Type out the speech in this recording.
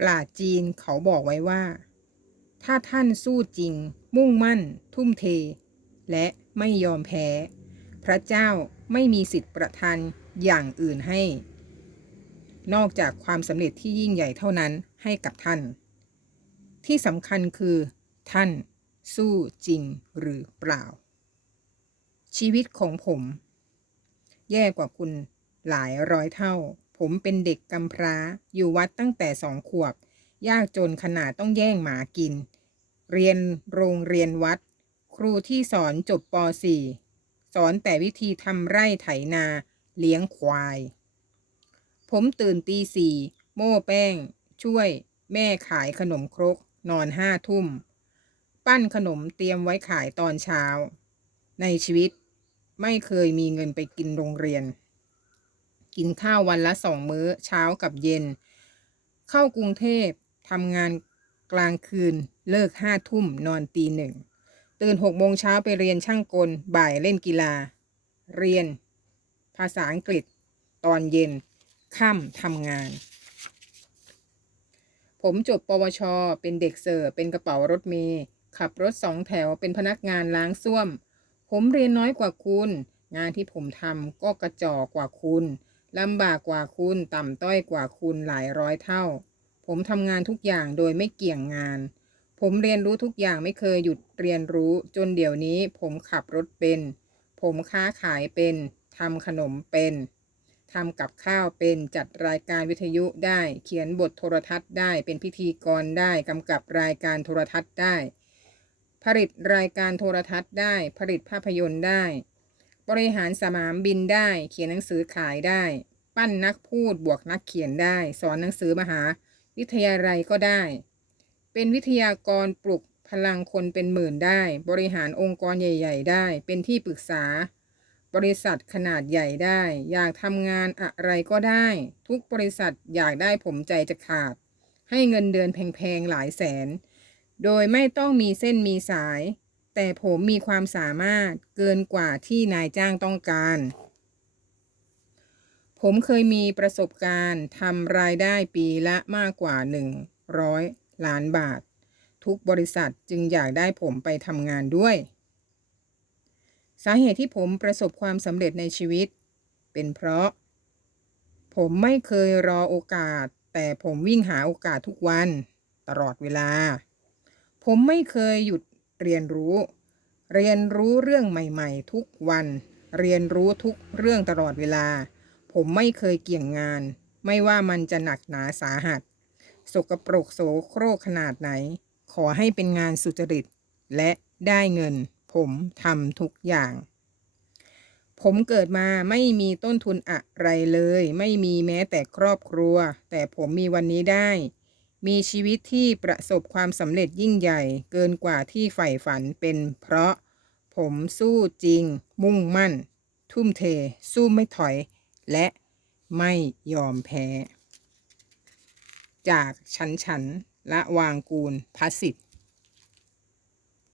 ปราชญ์จีนเขาบอกไว้ว่า ถ้าท่านสู้จริง มุ่งมั่น ทุ่มเท และไม่ยอมแพ้ พระเจ้าไม่มีสิทธิ์ประทานอย่างอื่นให้ นอกจากความสำเร็จที่ยิ่งใหญ่เท่านั้นให้กับท่าน ที่สำคัญคือ ท่านสู้จริงหรือเปล่า ชีวิตของผม แย่กว่าคุณหลายร้อยเท่า ผมเป็นเด็กกำพร้าอยู่วัดตั้งแต่สองขวบ ยากจนขนาดต้องแย่งหมากิน เรียนโรงเรียนวัด ครูที่สอนจบป .4 สอนแต่วิธีทำไร่ไถนาเลี้ยงควาย ผมตื่นตีสี่โม่แป้ง ช่วย แม่ขายขนมครก นอนห้าทุ่ม ปั้นขนมเตรียมไว้ขายตอนเช้า ในชีวิตไม่เคยมีเงินไปกินโรงเรียน กินข้าววันละสองมื้อเช้ากับเย็น เข้ากรุงเทพทำงานกลางคืนเลิกห้าทุ่มนอนตีหนึ่งตื่นหกโมงเช้าไปเรียนช่างกล บ่ายเล่นกีฬา เรียน ภาษาอังกฤษ ตอนเย็น ค่ำทำงาน ผมจบปวช เป็นเด็กเสิร์ฟเป็นกระเป๋ารถเมล์ขับรถสองแถวเป็นพนักงานล้างส้วม ผมเรียนน้อยกว่าคุณ งานที่ผมทำก็กระจอกกว่าคุณ ลำบากกว่าคุณต่ำต้อยกว่าคุณหลายร้อยเท่า ผมทำงานทุกอย่างโดยไม่เกี่ยงงาน ผมเรียนรู้ทุกอย่างไม่เคยหยุดเรียนรู้จนเดี๋ยวนี้ผมขับรถเป็น ผมค้าขายเป็นทำขนมเป็นทำกับข้าวเป็นจัดรายการวิทยุได้ เขียนบทโทรทัศน์ได้ เป็นพิธีกรได้กำกับรายการโทรทัศน์ได้ ผลิตรายการโทรทัศน์ได้ ผลิตภาพยนตร์ได้ บริหารสนามบินได้ เขียนหนังสือขายได้ ปั้นนักพูดบวกนักเขียนได้ สอนหนังสือมหา วิทยาลัยก็ได้ เป็นวิทยากรปลุกพลังคนเป็นหมื่นได้ บริหารองค์กรใหญ่ ๆ ได้ เป็นที่ปรึกษา บริษัทขนาดใหญ่ได้ อยากทำงานอะไรก็ได้ ทุกบริษัทอยากได้ผมใจจะขาด ให้เงินเดือนแพงๆหลายแสน โดยไม่ต้องมีเส้นมีสาย แต่ผมมีความสามารถเกินกว่าที่นายจ้างต้องการ ผมเคยมีประสบการณ์ทำรายได้ปีละมากกว่า 100 ล้านบาท ทุกบริษัทจึงอยากได้ผมไปทำงานด้วย สาเหตุที่ผมประสบความสำเร็จในชีวิต เป็นเพราะ ผมไม่เคยรอโอกาส แต่ผมวิ่งหาโอกาสทุกวัน ตลอดเวลา ผมไม่เคยหยุด เรียนรู้ เรียนรู้เรื่องใหม่ๆ ทุกวัน เรียนรู้ทุกเรื่องตลอดเวลา ผมไม่เคยเกี่ยงงาน ไม่ว่ามันจะหนักหนาสาหัส สกปรกโสโครกขนาดไหน ขอให้เป็นงานสุจริต และได้เงิน ผมทำทุกอย่าง ผมเกิดมาไม่มีต้นทุนอะไรเลย ไม่มีแม้แต่ครอบครัว แต่ผมมีวันนี้ได้ มีชีวิตที่ประสบความสำเร็จยิ่งใหญ่ เกินกว่าที่ใฝ่ฝันเป็นเพราะ ผมสู้จริง มุ่งมั่น ทุ่มเท สู้ไม่ถอย และไม่ยอมแพ้ จากชั้นชั้นละวางกูลพัสิทธิ์